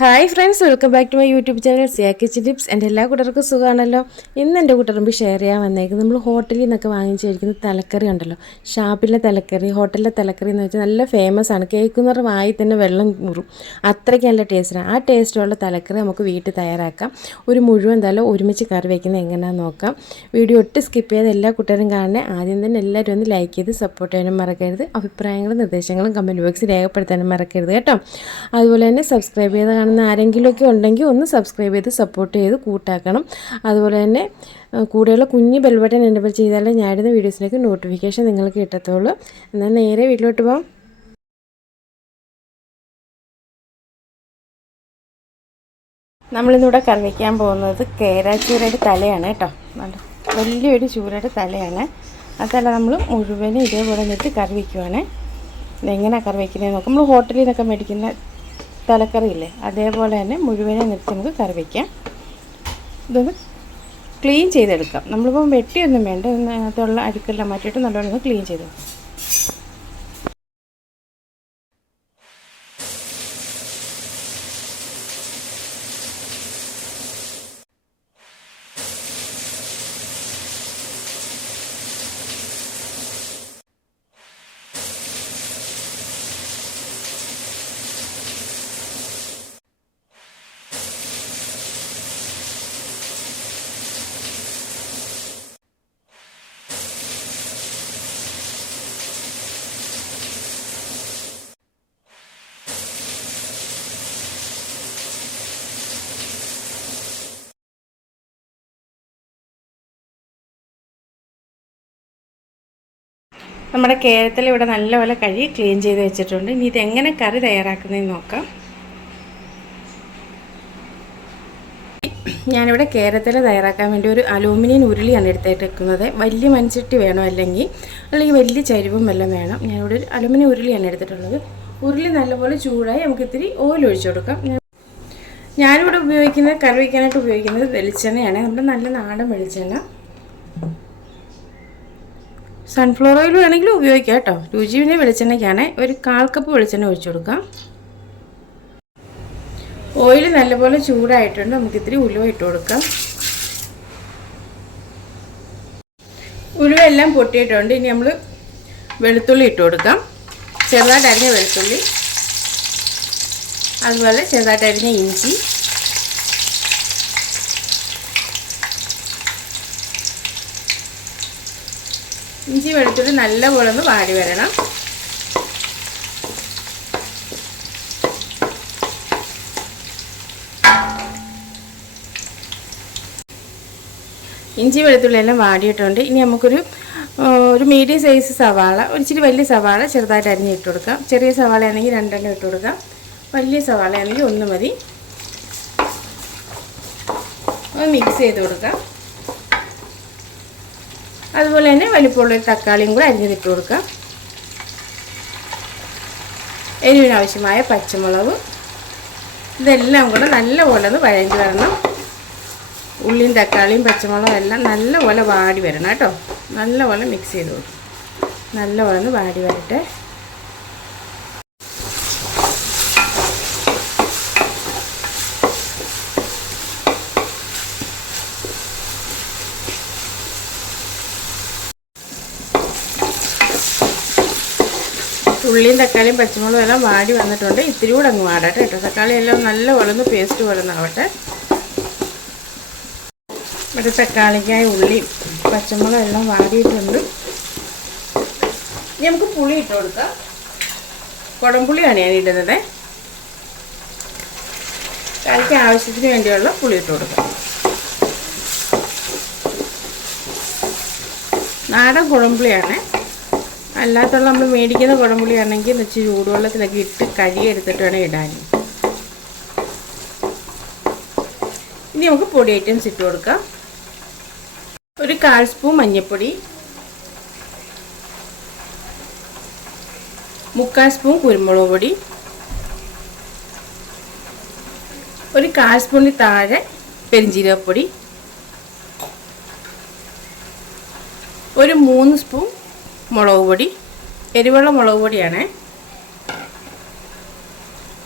Hi friends welcome back to my YouTube channel Siya kitchen tips എന്റെ എല്ലാ കൂട്ടർക്കും സുഖമാണല്ലോ. ഇന്ന് എന്റെ കൂട്ടറുമ്പ് ഷെയർ ചെയ്യാൻ വന്നേക്കുന്നത് നമ്മൾ ഹോട്ടലിൽ നിന്നൊക്കെ വാങ്ങിച്ച് കഴിക്കുന്ന തലക്കറി ഉണ്ടല്ലോ. ഷാപ്പിലെ തലക്കറി ഹോട്ടലിലെ തലക്കറി എന്ന് വെച്ചാൽ നല്ല ഫേമസ് ആണ്. കേൾക്കുന്നവർ വായി തന്നെ വെള്ളം മുറും അത്രയ്ക്ക് നല്ല ടേസ്റ്റാണ് ആ ടേസ്റ്റുള്ള തലക്കറി നമുക്ക് വീട്ടിൽ തയ്യാറാക്കാം. ഒരു മുഴുവൻ തല ഒരുമിച്ച് കറി വയ്ക്കുന്നത് എങ്ങനെയാണെന്ന് നോക്കാം. വീഡിയോ ഒട്ടും സ്കിപ്പ് ചെയ്ത് എല്ലാ കൂട്ടരും കാണണേ. ആദ്യം തന്നെ എല്ലാവരും ഒന്ന് ലൈക്ക് ചെയ്ത് സപ്പോർട്ട് ചെയ്യാനും മറക്കരുത്. അഭിപ്രായങ്ങളും നിർദ്ദേശങ്ങളും കമന്റ് ബോക്സിൽ രേഖപ്പെടുത്താനും മറക്കരുത് കേട്ടോ. അതുപോലെ തന്നെ സബ്സ്ക്രൈബ് ചെയ്ത് കാണുന്ന ആരെങ്കിലുമൊക്കെ ഉണ്ടെങ്കിൽ ഒന്ന് സബ്സ്ക്രൈബ് ചെയ്ത് സപ്പോർട്ട് ചെയ്ത് കൂട്ടാക്കണം. അതുപോലെ തന്നെ കൂടെയുള്ള കുഞ്ഞ് ബെൽബട്ടൺ എന്റെ എനേബിൾ ചെയ്താലേ ഞാനിടുന്ന വീഡിയോസിലേക്ക് നോട്ടിഫിക്കേഷൻ നിങ്ങൾക്ക് കിട്ടത്തുള്ളൂ. എന്നാൽ നേരെ വീട്ടിലോട്ട് പോകാം നമ്മളിന്നിവിടെ കറി വയ്ക്കാൻ പോകുന്നത് കേരാച്ചൂരയുടെ തലയാണ് കേട്ടോ. വലിയൊരു ചൂരയുടെ തലയാണ്. ആ തല നമ്മൾ മുഴുവനും ഇതേപോലെ നിന്നിട്ട് കറി വയ്ക്കുവാണ് ഇതെങ്ങനെയാണ് നോക്കാം. നമ്മൾ ഹോട്ടലിൽ നിന്നൊക്കെ മേടിക്കുന്ന തലക്കറി ഇല്ലേ അതേപോലെ തന്നെ മുഴുവനെ നിർത്തി നമുക്ക് കറി വയ്ക്കാം ഇതൊന്ന് ക്ലീൻ ചെയ്തെടുക്കാം. നമ്മളിപ്പം വെട്ടിയൊന്നും വേണ്ട. അതിനകത്തുള്ള അഴുക്കെല്ലാം മാറ്റിയിട്ട് നല്ലോണം ഒന്ന് ക്ലീൻ ചെയ്ത് നമ്മുടെ കേരളത്തിൽ ഇവിടെ നല്ലപോലെ കഴി ക്ലീൻ ചെയ്ത് വെച്ചിട്ടുണ്ട്. ഇനി ഇതെങ്ങനെ കറി തയ്യാറാക്കുന്നതെന്ന് നോക്കാം. ഞാനിവിടെ കേരളത്തിൽ തയ്യാറാക്കാൻ വേണ്ടി ഒരു അലൂമിനിയം ഉരുളിയാണ് എടുത്തേക്കുന്നത്. വലിയ മൺചട്ടി വേണം അല്ലെങ്കിൽ അല്ലെങ്കിൽ വലിയ ചരിവും എല്ലാം വേണം. ഞാനിവിടെ ഒരു അലൂമിനിയം ഉരുളിയാണ് എടുത്തിട്ടുള്ളത്. ഉരുളി നല്ലപോലെ ചൂടായി നമുക്ക് ഇത്തിരി ഓയിൽ ഒഴിച്ചു കൊടുക്കാം. ഞാനിവിടെ ഉപയോഗിക്കുന്നത് കറി വയ്ക്കാനായിട്ട് ഉപയോഗിക്കുന്നത് വെളിച്ചെണ്ണയാണ്. നമ്മുടെ നല്ല നാടൻ വെളിച്ചെണ്ണ. സൺഫ്ലവർ ഓയിൽ വേണമെങ്കിലും ഉപയോഗിക്കാം കേട്ടോ. രുചിവിന്റെ വെളിച്ചെണ്ണയ്ക്കാണ് ഒരു കാൽ കപ്പ് വെളിച്ചെണ്ണ ഒഴിച്ചു കൊടുക്കാം. ഓയിൽ നല്ലപോലെ ചൂടായിട്ടുണ്ട്. നമുക്ക് ഇത്തിരി ഉലുവ ഇട്ട് കൊടുക്കാം. ഉലുവ എല്ലാം പൊട്ടിയിട്ടുണ്ട്. ഇനി നമ്മൾ വെളുത്തുള്ളി ഇട്ട് കൊടുക്കാം. ചെറുതായിട്ട് അരിഞ്ഞ വെളുത്തുള്ളി. അതുപോലെ ചെറുതായിട്ട് അരിഞ്ഞ ഇഞ്ചി. ഇഞ്ചി വെളുത്തുള്ളി നല്ലപോലെ ഒന്ന് വാടി വരണം. ഇഞ്ചി വെളുത്തുള്ളി എല്ലാം വാടിയിട്ടുണ്ട്. ഇനി നമുക്കൊരു ഒരു മീഡിയം സൈസ് സവാള ഒരു ഇച്ചിരി വലിയ സവാള ചെറുതായിട്ട് അരിഞ്ഞ് ഇട്ട് കൊടുക്കാം. ചെറിയ സവാള ആണെങ്കിൽ രണ്ടെണ്ണം ഇട്ട് കൊടുക്കാം. വലിയ സവാള ആണെങ്കിൽ ഒന്ന് മതി. മിക്സ് ചെയ്ത് കൊടുക്കാം. അതുപോലെ തന്നെ വലിപ്പമുള്ള ഒരു തക്കാളിയും കൂടെ അരിഞ്ഞിട്ട് കൊടുക്കാം. എരിവിനാവശ്യമായ പച്ചമുളക്. ഇതെല്ലാം കൂടെ നല്ലപോലെ ഒന്ന് വഴഞ്ഞ് വരണം. ഉള്ളിയും തക്കാളിയും പച്ചമുളകും എല്ലാം നല്ലപോലെ വാടി വരണം കേട്ടോ. നല്ലപോലെ മിക്സ് ചെയ്ത് കൊടുക്കും. നല്ലപോലെ ഒന്ന് വാടി വരട്ടെ. ഉള്ളിയും തക്കാളിയും പച്ചമുളകും എല്ലാം വാടി വന്നിട്ടുണ്ട്. ഇത്തിരി കൂടെ അങ്ങ് വാടട്ടെ കേട്ടോ. തക്കാളി എല്ലാം നല്ല വളർന്ന് പേസ്റ്റ് വളർന്നാവട്ടെ ഇവിടെ തക്കാളിക്കായി ഉള്ളിയും പച്ചമുളകും എല്ലാം വാടിയിട്ടുണ്ട്. നമുക്ക് പുളി ഇട്ട് കൊടുക്കാം. കുടംപുളിയാണ് ഞാൻ ഇടുന്നത്. കറിക്ക് ആവശ്യത്തിന് വേണ്ടിയുള്ള പുളി ഇട്ട് കൊടുക്കാം. നാടൻ കുടംപുളിയാണ്. അല്ലാത്തുള്ള നമ്മൾ മേടിക്കുന്ന കുടംപുളിയാണെങ്കിൽ വെച്ച് ചൂടുവെള്ളത്തിലൊക്കെ ഇട്ട് കഴുകി എടുത്തിട്ട് വേണം ഇടാൻ. ഇനി നമുക്ക് പൊടി ഐറ്റംസ് ഇട്ട് കൊടുക്കാം. ഒരു കാൽ സ്പൂൺ മഞ്ഞൾപ്പൊടി മുക്കാൽ സ്പൂൺ കുരുമുളക് പൊടി ഒരു കാൽ സ്പൂണിൽ താഴെ പെരിഞ്ചീരകപ്പൊടി ഒരു മൂന്ന് സ്പൂൺ മുളക് പൊടി എരിവുള്ള മുളക് പൊടിയാണ്.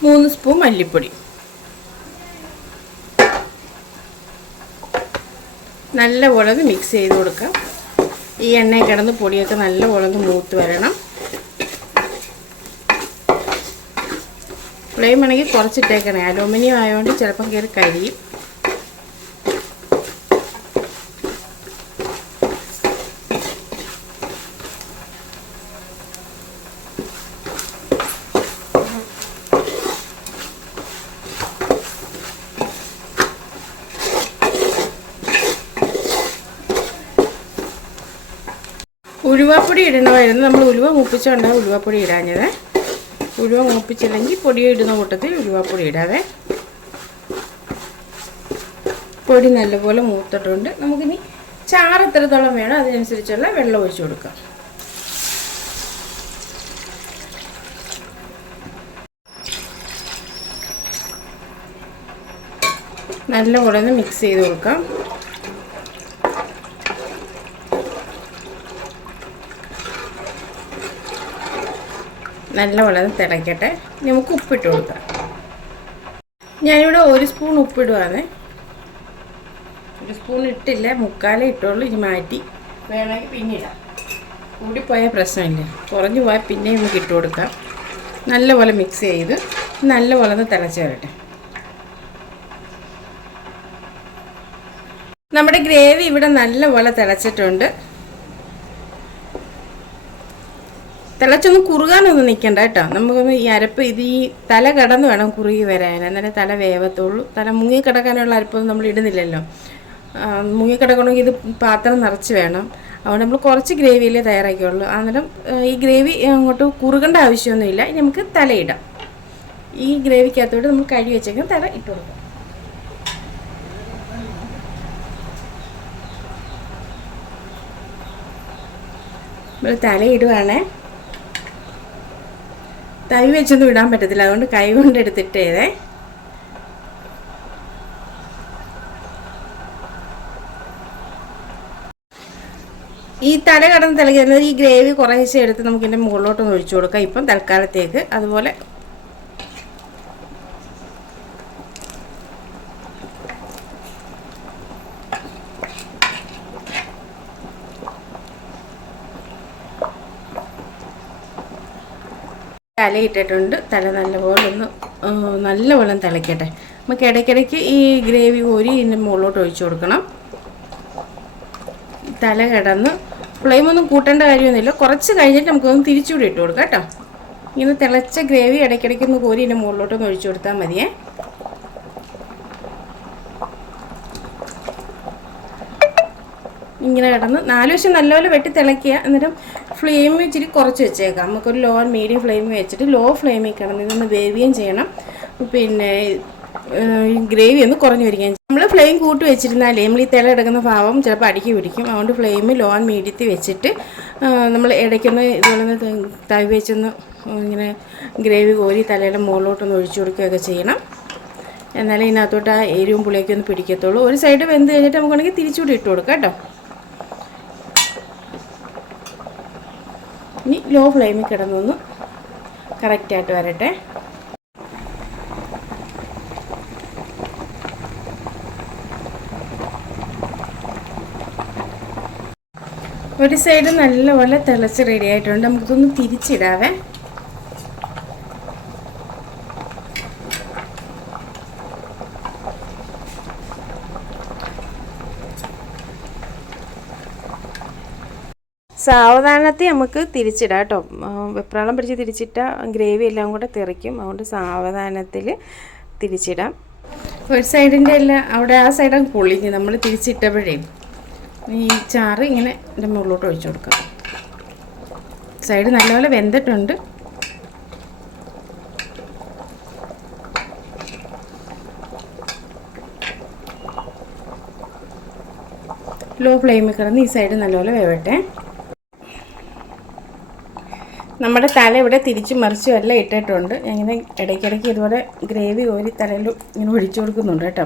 മൂന്ന് സ്പൂൺ മല്ലിപ്പൊടി. നല്ലപോലെ ഒന്ന് മിക്സ് ചെയ്ത് കൊടുക്കാം. ഈ എണ്ണ കിടന്ന് പൊടിയൊക്കെ നല്ലപോലെ ഒന്ന് മൂത്ത് വരണം. ഫ്ലെയിം ആണെങ്കിൽ കുറച്ചിട്ടേക്കണേ. അലൂമിനിയം ആയതുകൊണ്ട് ചിലപ്പം കയറി കരിയും. ഉലുവാപ്പൊടി ഇടണമായിരുന്നു. നമ്മൾ ഉലുവ മൂപ്പിച്ചുകൊണ്ടാണ് ഉലുവാപ്പൊടി ഇടാഞ്ഞത്. ഉലുവ മൂപ്പിച്ചില്ലെങ്കിൽ പൊടി ഇടുന്ന കൂട്ടത്തിൽ ഉലുവാപ്പൊടി ഇടാതെ പൊടി നല്ലപോലെ മൂത്തിട്ടുണ്ട്. നമുക്കിനി ചാറ് എത്രത്തോളം വേണം അതിനനുസരിച്ചുള്ള വെള്ളം ഒഴിച്ചു കൊടുക്കാം. നല്ലപോലെ ഒന്ന് മിക്സ് ചെയ്ത് കൊടുക്കാം. നല്ലപോലെ തിളയ്ക്കട്ടെ നമുക്ക് ഉപ്പിട്ട് കൊടുക്കാം. ഞാനിവിടെ ഒരു സ്പൂൺ ഉപ്പിടുവാണ്. ഒരു സ്പൂൺ ഇട്ടില്ല മുക്കാലേ ഇട്ടുള്ളൂ ഇനി മാറ്റി വേണമെങ്കിൽ പിന്നെ ഇടാം. കൂടിപ്പോയാൽ പ്രശ്നമില്ല. കുറഞ്ഞു പോയാൽ പിന്നെയും നമുക്ക് ഇട്ട് കൊടുക്കാം. നല്ലപോലെ മിക്സ് ചെയ്ത് നല്ലപോലെ ഒന്ന് തിളച്ച് വരട്ടെ. നമ്മുടെ ഗ്രേവി ഇവിടെ നല്ലപോലെ തിളച്ചിട്ടുണ്ട്. തിളച്ചൊന്ന് കുറുകാനൊന്നും നിൽക്കണ്ട കേട്ടോ. നമുക്കൊന്ന് ഈ അരപ്പ് ഇത് ഈ തല കടന്ന് വേണം കുറുകി വരാൻ. എന്നാലേ തല വേവത്തുള്ളൂ. തല മുങ്ങി കിടക്കാനുള്ള അരപ്പൊന്നും നമ്മൾ ഇടുന്നില്ലല്ലോ. മുങ്ങി മുങ്ങിക്കിടക്കണമെങ്കിൽ ഇത് പാത്രം നിറച്ച് വേണം. അതുകൊണ്ട് നമ്മൾ കുറച്ച് ഗ്രേവിയിലേ തയ്യാറാക്കിയുള്ളൂ. അന്നേരം ഈ ഗ്രേവി അങ്ങോട്ട് കുറുകേണ്ട ആവശ്യമൊന്നുമില്ല. ഇനി നമുക്ക് തലയിടാം ഈ ഗ്രേവിക്കകത്തോട്ട് നമ്മൾ കഴുകി വെച്ചേക്കും തല ഇട്ട് കൊടുക്കാം. നമ്മൾ തലയിടുവാണേ തവി വെച്ചൊന്നും ഇടാൻ പറ്റത്തില്ല. അതുകൊണ്ട് കൈ കൊണ്ട് എടുത്തിട്ടേതേ ഈ തല കടന്ന് തിളക്കുന്നത് ഈ ഗ്രേവി കുറേശ്ശെ എടുത്ത് നമുക്കിന്റെ മുകളിലോട്ടൊന്ന് ഒഴിച്ചു കൊടുക്കാം. ഇപ്പം തൽക്കാലത്തേക്ക്. അതുപോലെ തല ഇട്ടിട്ടുണ്ട് തല നല്ലപോലെ ഒന്ന് നല്ലപോലെ തിളയ്ക്കട്ടെ നമുക്ക് ഇടയ്ക്കിടയ്ക്ക് ഈ ഗ്രേവി കോരി ഇതിന്റെ മുകളിലോട്ട് ഒഴിച്ചു കൊടുക്കണം. തല കിടന്ന് ഫ്ലെയിമൊന്നും കൂട്ടേണ്ട കാര്യമൊന്നുമില്ല. കുറച്ച് കഴിഞ്ഞിട്ട് നമുക്കൊന്ന് തിരിച്ചുകൂടി ഇട്ട് കൊടുക്കാം കേട്ടോ. ഇങ്ങനെ തിളച്ച ഗ്രേവി ഇടയ്ക്കിടയ്ക്ക് ഒന്ന് കോരി ഇതിന്റെ മുകളിലോട്ടൊന്ന് ഒഴിച്ചു കൊടുത്താൽ മതിയേ. ഇങ്ങനെ കിടന്ന് നാല് വശം നല്ലപോലെ വെട്ടി തിളയ്ക്കുക. എന്നിട്ടും ഫ്ലെയിം ഇച്ചിരി കുറച്ച് വെച്ചേക്കാം. നമുക്കൊരു ലോ ആൻഡ് മീഡിയം ഫ്ലെയിം വെച്ചിട്ട് ലോ ഫ്ലെയിമിൽ കിടന്ന് ഇതൊന്ന് വേവുകയും ചെയ്യണം. പിന്നെ ഗ്രേവി ഒന്ന് കുറഞ്ഞു വരികയും നമ്മൾ ഫ്ലെയിം കൂട്ടി വെച്ചിരുന്നാലേ നമ്മൾ ഈ തില എടുക്കുന്ന ഭാവം ചിലപ്പോൾ അടുക്കി പിടിക്കും. അതുകൊണ്ട് ഫ്ലെയിം ലോ ആൻഡ് മീഡിയത്തിൽ വെച്ചിട്ട് നമ്മൾ ഇടയ്ക്കൊന്ന് ഇതുപോലെ തവി വെച്ചൊന്ന് ഇങ്ങനെ ഗ്രേവി കോരി തലയുടെ മുകളിലോട്ടൊന്ന് ഒഴിച്ചു കൊടുക്കുകയൊക്കെ ചെയ്യണം. എന്നാലേ ഇതിനകത്തോട്ട് ആ എരിവും പുളിയൊക്കെ ഒന്ന് പിടിക്കത്തുള്ളൂ. ഒരു സൈഡ് വെന്ത് കഴിഞ്ഞിട്ട് നമുക്ക് വേണമെങ്കിൽ തിരിച്ചുകൂടി ഇട്ട് കൊടുക്കാം കേട്ടോ. ഇനി ലോ ഫ്ലെയിമിൽ കിടന്നൊന്ന് കറക്റ്റായിട്ട് വരട്ടെ. ഒരു സൈഡ് നല്ലപോലെ തിളച്ച് റെഡി ആയിട്ടുണ്ട്. നമുക്കിതൊന്ന് തിരിച്ചിടാവേ. സാവധാനത്തിൽ നമുക്ക് തിരിച്ചിടാം കേട്ടോ. വെപ്രാളം പിടിച്ച് തിരിച്ചിട്ട ഗ്രേവി എല്ലാം കൂടെ തെറിക്കും. അതുകൊണ്ട് സാവധാനത്തിൽ തിരിച്ചിടാം. ഒരു സൈഡിന്റെ എല്ലാം അവിടെ ആ സൈഡാണ് പൊളിഞ്ഞ് നമ്മൾ തിരിച്ചിട്ടപ്പോഴേ ഈ ചാറ് ഇങ്ങനെ എന്റെ മുകളിലോട്ട് ഒഴിച്ചു കൊടുക്കാം. സൈഡ് നല്ലപോലെ വെന്തിട്ടുണ്ട്. ലോ ഫ്ലെയിമിൽ കിടന്ന് ഈ സൈഡ് നല്ലപോലെ വേവട്ടെ. നമ്മുടെ തല ഇവിടെ തിരിച്ചു മറിച്ചും എല്ലാം ഇട്ടിട്ടുണ്ട്. ഇങ്ങനെ ഇടയ്ക്കിടയ്ക്ക് ഇതുപോലെ ഗ്രേവി കോരി തലയിൽ ഇങ്ങനെ ഒഴിച്ചു കൊടുക്കുന്നുണ്ട് കേട്ടോ.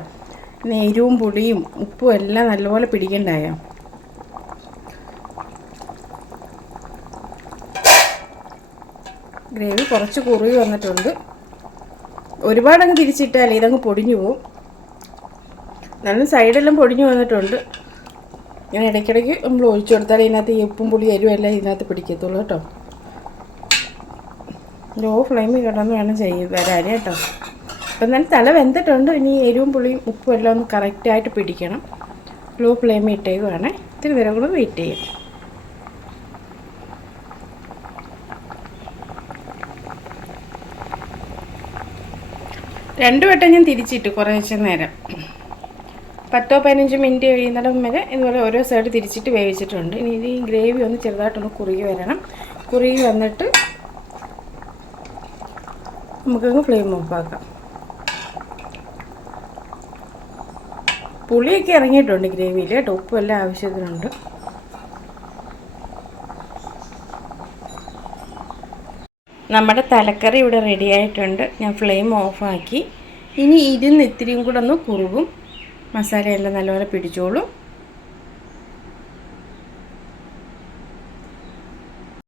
പിന്നെ പുളിയും ഉപ്പും എല്ലാം നല്ലപോലെ പിടിക്കണ്ടായോ? ഗ്രേവി കുറച്ച് കുറുകി വന്നിട്ടുണ്ട്. ഒരുപാടങ്ങ് തിരിച്ചിട്ടാലേ ഇതങ്ങ് പൊടിഞ്ഞു പോവും. നല്ല സൈഡെല്ലാം പൊടിഞ്ഞു വന്നിട്ടുണ്ട്. ഞാൻ ഇടയ്ക്കിടയ്ക്ക് നമ്മൾ ഒഴിച്ചു കൊടുത്താൽ ഇതിനകത്ത് ഉപ്പും പുളി എരിവും എല്ലാം ഇതിനകത്ത് പിടിക്കത്തുള്ളൂ കേട്ടോ. ലോ ഫ്ലെയിമിൽ കിടന്ന് വേണം ചെയ്ത് വരാൻ കേട്ടോ. അപ്പം എന്നാലും തല വെന്തിട്ടുണ്ട്. ഇനി എരിവും പുളിയും ഉപ്പും എല്ലാം ഒന്ന് കറക്റ്റായിട്ട് പിടിക്കണം. ലോ ഫ്ലെയിമിൽ ഇട്ടേക്കുവാണ്. ഇത്തിരി നേരം കൂടെ വെയിറ്റ് ചെയ്യും. രണ്ട് വട്ടം ഞാൻ തിരിച്ചിട്ട് കുറേശ്ശെ നേരം. പത്തോ പതിനഞ്ച് മിനിറ്റ് കഴിയുന്നിടം വരെ ഇതുപോലെ ഓരോ സൈഡ് തിരിച്ചിട്ട് വേവിച്ചിട്ടുണ്ട്. ഇനി ഇത് ഈ ഗ്രേവി ഒന്ന് ചെറുതായിട്ടൊന്ന് കുറുകി വരണം. കുറുകി വന്നിട്ട് നമുക്കങ്ങ് ഫ്ലെയിം ഓഫാക്കാം പുളിയൊക്കെ ഇറങ്ങിയിട്ടുണ്ട് ഗ്രേവിയിൽ. കേട്ടോ ഉപ്പും എല്ലാം ആവശ്യത്തിനുണ്ട്. നമ്മുടെ തലക്കറി ഇവിടെ റെഡി ആയിട്ടുണ്ട്. ഞാൻ ഫ്ലെയിം ഓഫാക്കി ഇനി ഇരുന്ന് ഇത്തിരിയും കൂടെ ഒന്ന് കുറുകും. മസാലയെല്ലാം നല്ലപോലെ പിടിച്ചോളും.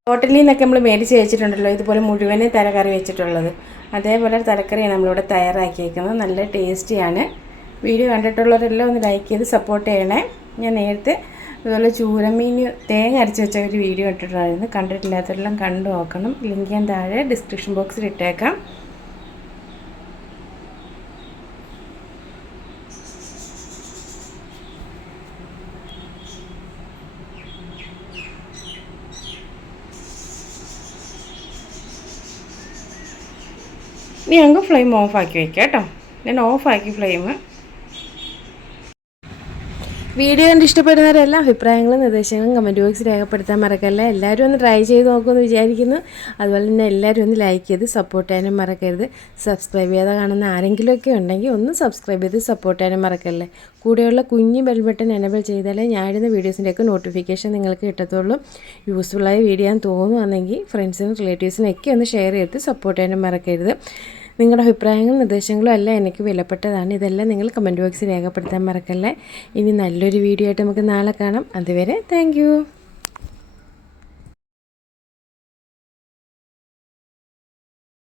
ഹോട്ടലിൽ നിന്നൊക്കെ നമ്മൾ മേടിച്ച് വെച്ചിട്ടുണ്ടല്ലോ ഇതുപോലെ മുഴുവനെ തലക്കറി വെച്ചിട്ടുള്ളത്. അതേപോലെ തലക്കറിയാണ് നമ്മളിവിടെ തയ്യാറാക്കിയേക്കുന്നത്. നല്ല ടേസ്റ്റിയാണ്. വീഡിയോ കണ്ടിട്ടുള്ളവരെല്ലാം ഒന്ന് ലൈക്ക് ചെയ്ത് സപ്പോർട്ട് ചെയ്യണേ. ഞാൻ നേരത്തെ അതുപോലെ ചൂരമീൻ തേങ്ങ അരച്ച് വെച്ച ഒരു വീഡിയോ ഇട്ടിട്ടുണ്ടായിരുന്നു. കണ്ടിട്ടില്ലാത്തവരെല്ലാം കണ്ടു നോക്കണം. ലിങ്ക് ഞാൻ താഴെ ഡിസ്ക്രിപ്ഷൻ ബോക്സിൽ ഇട്ടേക്കാം. ഇനി ഞങ്ങൾക്ക് ഫ്ലെയിം ഓഫാക്കി വെക്കാം കേട്ടോ. ഞാൻ ഓഫാക്കി ഫ്ലെയിം വീഡിയോ കണ്ട് ഇഷ്ടപ്പെടുന്നവരെല്ലാം അഭിപ്രായങ്ങളും നിർദ്ദേശങ്ങളും കമന്റ് ബോക്സിൽ രേഖപ്പെടുത്താൻ മറക്കല്ല? എല്ലാവരും ഒന്ന് ട്രൈ ചെയ്ത് നോക്കുമെന്ന് വിചാരിക്കുന്നു. അതുപോലെ തന്നെ എല്ലാവരും ഒന്ന് ലൈക്ക് ചെയ്ത് സപ്പോർട്ട് ചെയ്യാനും മറക്കരുത്. സബ്സ്ക്രൈബ് ചെയ്യാതെ കാണുന്ന ആരെങ്കിലുമൊക്കെ ഉണ്ടെങ്കിൽ ഒന്ന് സബ്സ്ക്രൈബ് ചെയ്ത് സപ്പോർട്ട് ചെയ്യാനും മറക്കല്ലേ? കൂടെയുള്ള കുഞ്ഞ് ബെൽ ബട്ടൺ എനബിൾ ചെയ്താലേ ഞാൻ ഞാനിടുന്ന വീഡിയോസിന്റെയൊക്കെ നോട്ടിഫിക്കേഷൻ നിങ്ങൾക്ക് കിട്ടത്തുള്ളൂ. യൂസ്ഫുള്ളായ വീഡിയോ ആണെന്ന് തോന്നുവാണെങ്കിൽ ഫ്രണ്ട്സിനും റിലേറ്റീവ്സിനും ഒക്കെ ഒന്ന് ഷെയർ ചെയ്ത് സപ്പോർട്ട് ചെയ്യാനും മറക്കരുത്. നിങ്ങളുടെ അഭിപ്രായങ്ങളും നിർദ്ദേശങ്ങളും എല്ലാം എനിക്ക് വിലപ്പെട്ടതാണ്. ഇതെല്ലാം നിങ്ങൾ കമന്റ് ബോക്സിൽ രേഖപ്പെടുത്താൻ മറക്കല്ലേ. ഇനി നല്ലൊരു വീഡിയോ ആയിട്ട് നമുക്ക് നാളെ കാണാം. അതുവരെ താങ്ക്